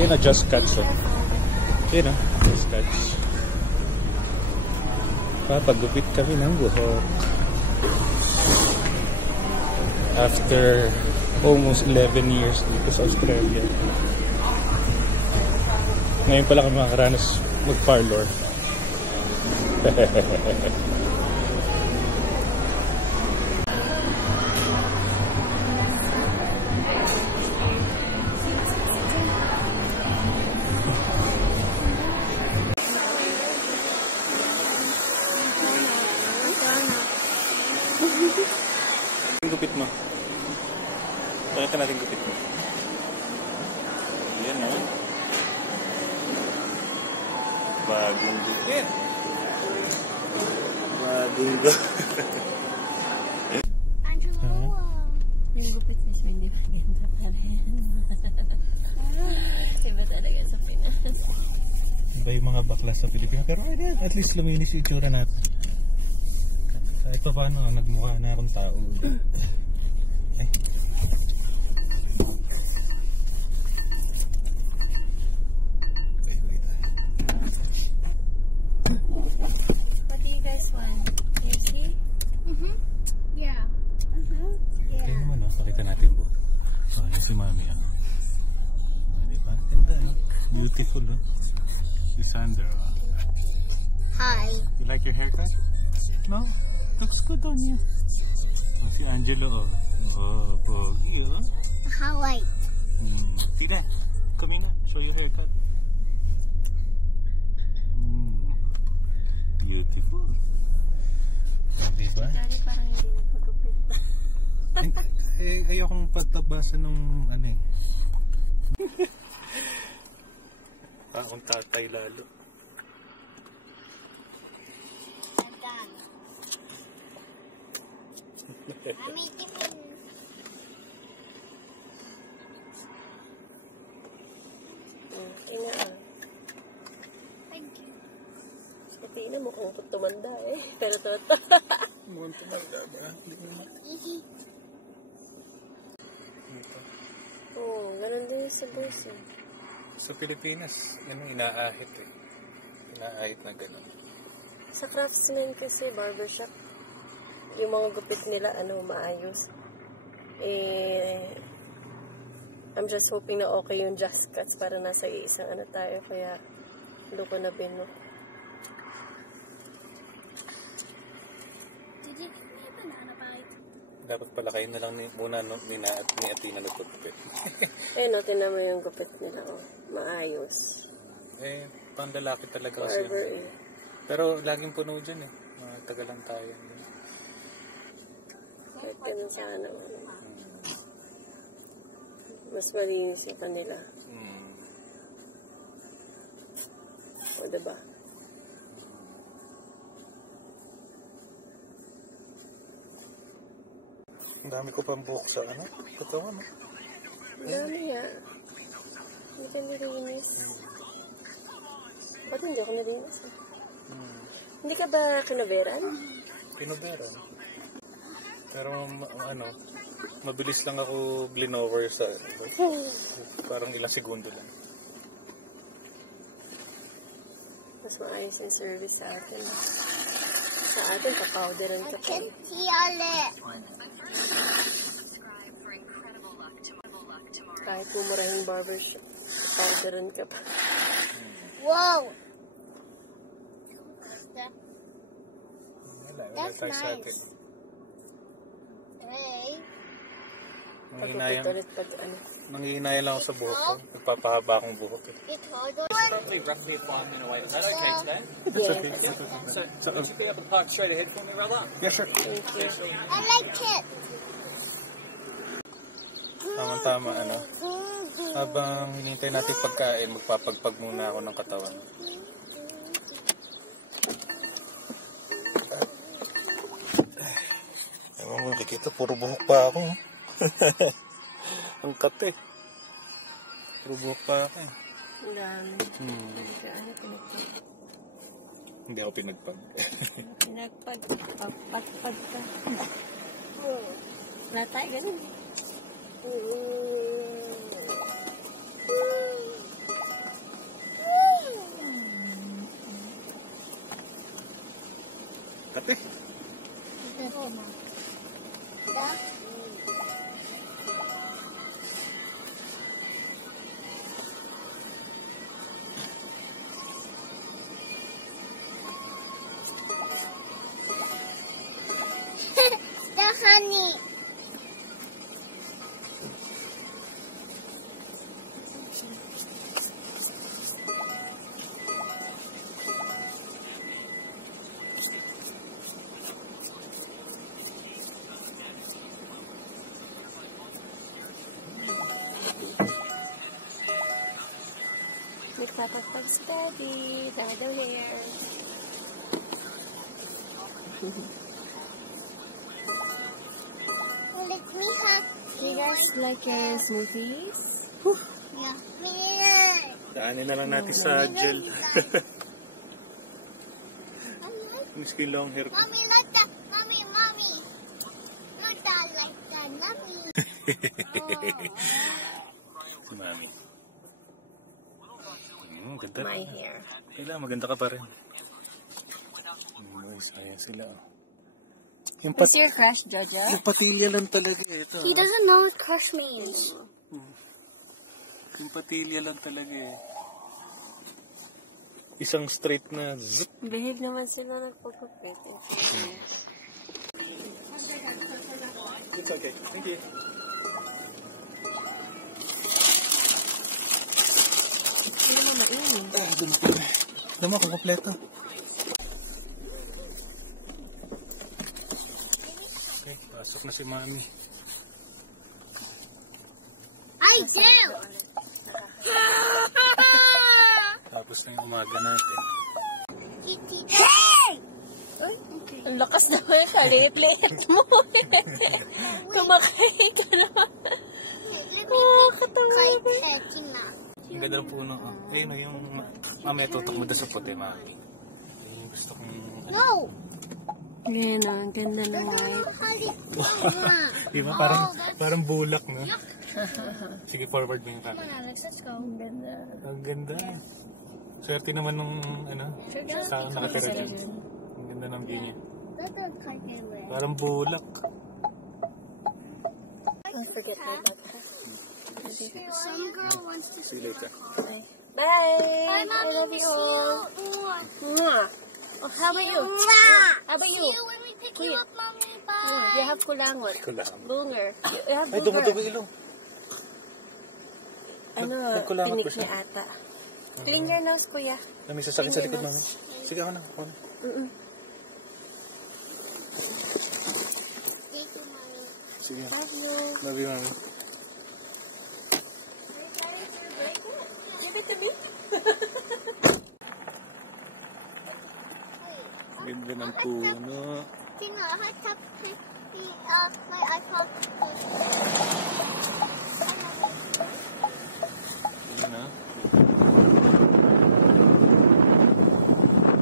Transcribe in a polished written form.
Yun na, just cuts. Oh. Yun na, just cuts. Papagupit kami ng buhok. After almost 11 years dito sa Australia. Ngayon pala kami makakaranas mag-parlor. Gupit mo. Pakita natin gupit mo. Yan o. Bagong gupit. Bagong gupit. Angelo, yung gupit niya hindi maganda pa rin. Iba talaga sa Pinas. Iba yung mga baklas sa Pilipinas. Pero ayun, at least luminis yung itsura natin. Ito paano, nagmukha na akong tao. Ay. What do you guys want? Can you see? Yeah. Okay naman, oh. Pakita natin po. Oh, yan si Mami. Oh, diba? Ganda, no? Beautiful, oh. Si Sandra. Oh. Hi. You like your haircut? No? Looks good on you. Oh, si Angelo, oh. Oh, pogi, oh. How white? Tita, come in, show your haircut. Beautiful. Diba? Daddy parang hindi nagpagupit. Ayokong pagtabasan ng ano eh. Akong tatay lalo. I'm eating. Okay na ah. Thank you. Ito na mukhang tumanda eh. Pero toto. Mukhang tumanda ba? Oo, ganun din sa bulsa. Sa Pilipinas, yan ang inaahit eh. Inaahit na gano'n. Sa craftsman kasi, barbershop, yung mga gupit nila, maayos. I'm just hoping na okay yung just cuts para nasa isang tayo, kaya loko na bino. Did you give me a banana bite? Dapat pala kayo na lang muna ni Atina nagpagupit. Tinan mo yung gupit nila, maayos. Pang lalaki talaga kasi. Barber Pero laging puno dyan eh. Matagal lang tayo. Kahit ganun sana. Mas malinis yung kanila. O, diba? Ang dami ko pang buhok sa katawan, no? Ang dami nga. Hindi ka nilinis. Ba't hindi ako nilinis? Hindi ka ba kinuberan? Kinuberan. Pero mabilis lang ako glinover sa parang ilang segundo lang. Mas maayos yung service sa atin. Sa atin, kapowderan ka pa. Kahit mumurahing barbershop, kapowderan ka pa. Whoa! That's nice. Hey. Nangihinayang lang ako sa buhok ko. Nagpapahaba akong buhok eh. Roughly a 5 minute away. Is that okay today? Yes. So would you be able to park straight ahead for me, brother? Yeah, sure. Thank you. I like it. Tama-tama, habang hinintay natin pagkain, magpapagpag muna ako ng katawan. Ewan mo, nakikita, puro buhok pa ako. Ang kate. Puro buhok pa ako. Ang dami. Hindi ako pinagpag. Pinagpag ka. Wala tayo ganun. Kate. The honey. Nagpapagpag si Daddy. Tama daw hair. Let me have. You guys like your smoothies? Yeah. Me. Daanin na lang natin sa gel. Miss ko yung long hair ko. Mommy, like that. Mommy. Not that like that. Mommy. Si Mami. Ganda. My hair. Kailangan maganda ka pa rin. Ayan sila. Yung Who's your crush, Jojo? Yung patilya lang talaga ito. He doesn't know what crush means. Yung patilya lang talaga eh. Isang straight na zip. Behave naman sila nagpapapit. It's okay. Thank you. Hindi mo mainit. Dama ko kompleto. Okay, pasok na si Mami. I do. Tapos na yung umaga natin. Hey! Ang lakas naman ka. Liit-liit mo. Kumakay ka naman. Let me pick kite now. Ang ganda ng puno. Ayun o, yung mamaya tutok mo doon sa puti, Mami. Yung gusto kong... No. Ngayon, ang ganda na white. Di ba? Parang bulak, no? Sige, forward mo yung camera. Come on, Alex, let's go. Ang ganda. Ang ganda. Swerte naman nung, sa nakatira dyan. Ang ganda ng view niya. Let the kite away. Parang bulak. I forget my bag. Some girl wants to See you later. Bye. Bye, I Mommy. love We you see all. you. Mwah. Oh, how about you? How about See you? you when we pick Kuya. you up, Mommy. You Bye. have kulangot. Kulangot. Bunger. You have Ay, bunger. dumudugo ilong. Ano, Nagkulangot tinik ko siya. niya ata. Clean your nose, kuya. May sasakit sa likod, Mami. Sige, ako na. Ako na. Thank you, Mommy. Sige. Love you. Love you, Mami. Give it to me. Ganda ng puno. Tingnan, I have my iPod.